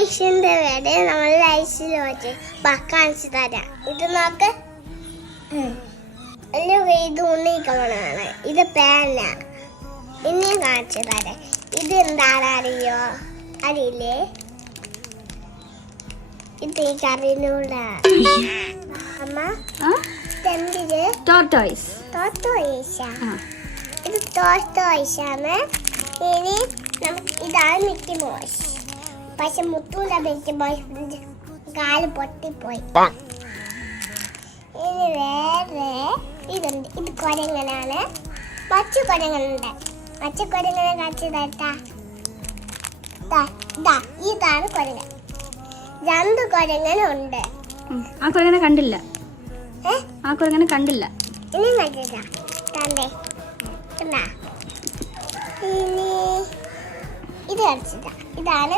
ഐസിന്റെ വേറെ നമ്മൾ ഐസിൽ വെച്ച് കാണിച്ചു തരാം. ഇത് നോക്ക്. ഇത് ഉണ്ണിക്കവണാണ്. ഇത് പേന. ഇനിയും കാണിച്ചു തരാം. ഇത് എന്താണ് അറിയോ? അറിയില്ലേ? ഇത് ഈ കറിനൂട അമ്മ എന്തിന് ടോർട്ടോയ്സ്. ഇത് ടോർട്ടോയ്സാണ്. ഇനി നമുക്ക് ഇതാണ് മിക്കി മോസ്. പക്ഷെ മുത്തൂല മിക്കി മോസ് കാല് പൊട്ടിപ്പോയി. ഇനി വേറെ ഇതുണ്ട്. ഇത് കുരങ്ങനാണ്. പച്ച കുരങ്ങനുണ്ട്. പച്ച കുരങ്ങനെ കാണിച്ചു തരട്ടാ. ഇതാണ് കുരങ്ങൻ. രണ്ട് കുരങ്ങനുണ്ട്. ആ കുരങ്ങനെ കണ്ടില്ല. ആ കുരങ്ങനെ കണ്ടില്ല. ഇനി കണ്ടില്ല. കണ്ടേ? ഇനി ഇത് കാണിച്ചിട്ടാ. ഇതാണ്